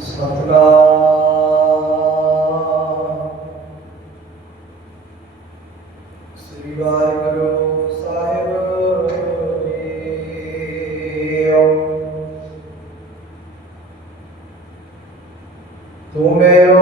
ਸਤਨਾਮ ਸ੍ਰੀ ਵਾਹਿਗੁਰੂ ਸਾਹਿਬ ਜੀਓ ਤੂੰ ਮੇਰੋ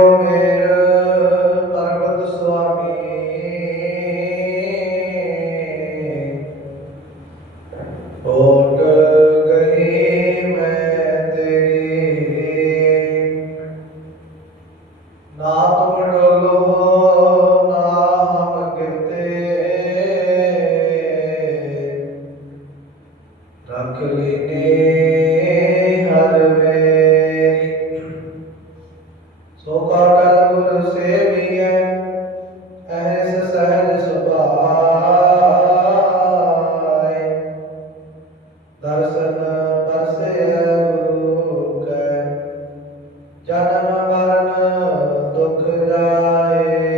ਜਨਮ ਮਰਨ ਦੁਖ ਜਾਏ।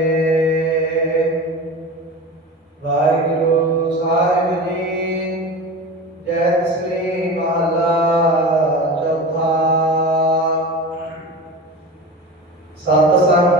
ਵਾਹਿਗੁਰੂ ਸਾਹਿਬ ਜੀ ਜੈ ਸ੍ਰੀ ਮਾਲਾ ਚੌਥਾ। ਸਤ ਸੰਗ